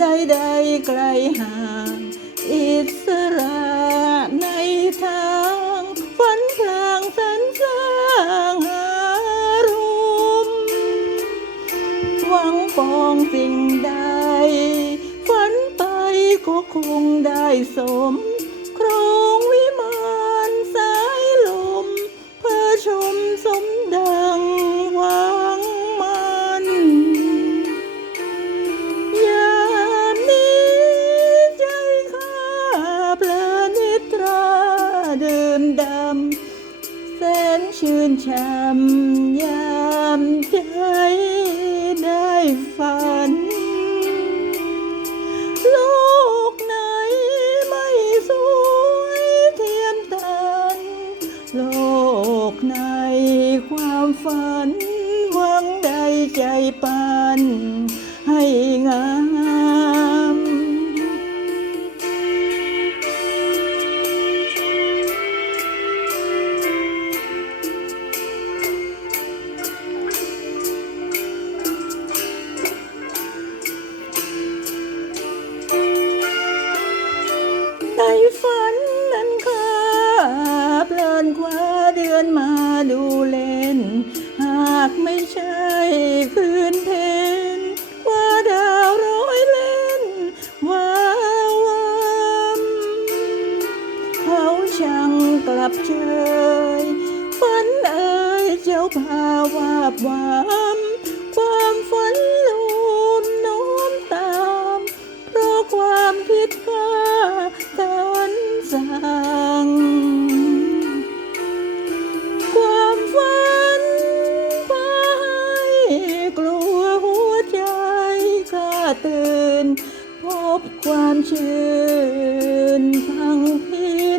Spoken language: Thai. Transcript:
ใดๆไกลห่างอิสระในทางฝันพลางสันสร้างหารุมหวังปองสิ่งใดฝันไปก็คงได้สม ชื่นช่ำยามใจได้ฝัน โลกไหนไม่สวยเทียมตัน โลกในความฝันหวังใดใจปัน ใช่พื้นเพนว่าดาวร้อยเล่นว่าวามเขาช่างกลับเชยฝันเอ่ยเจ้าพาวาบวา พบความชื่นทั้งพี่